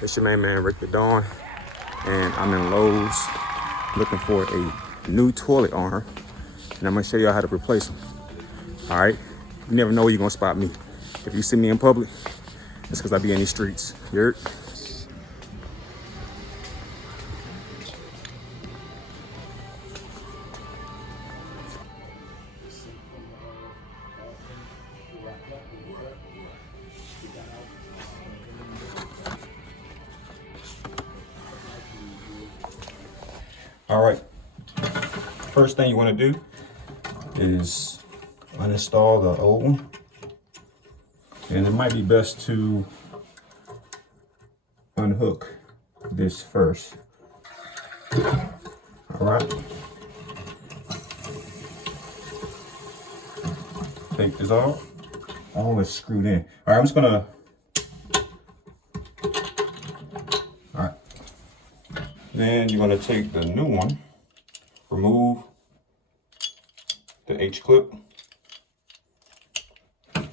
It's your main man, Rick the Dawn, and I'm in Lowe's looking for a new toilet arm, and I'm gonna show y'all how to replace them. All right, you never know where you're gonna spot me. If you see me in public, it's because I be in these streets. You heard? All right, first thing you want to do is uninstall the old one, and it might be best to unhook this first. All right, take this off. All is screwed in. All right, I'm just gonna, all right. Then you're gonna take the new one, remove the H clip,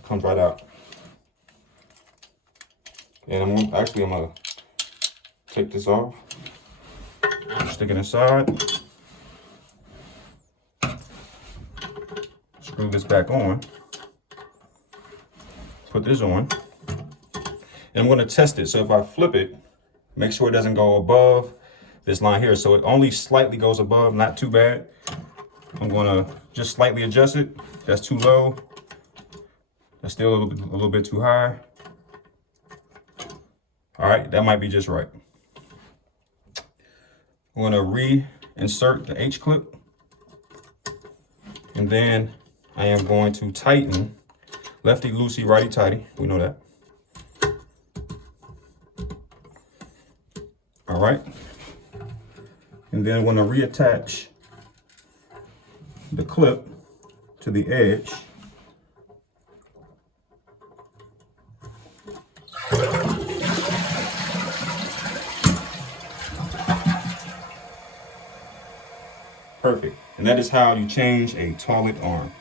comes right out. And I'm gonna take this off, stick it inside, screw this back on, put this on, and I'm gonna test it. So if I flip it, make sure it doesn't go above this line here. So it only slightly goes above, not too bad. I'm gonna just slightly adjust it. That's too low. That's still a little bit too high. All right, that might be just right. I'm gonna reinsert the H clip, and then I am going to tighten lefty loosey, righty tighty. We know that. All right. And then I'm gonna reattach the clip to the edge. Perfect. And that is how you change a toilet arm.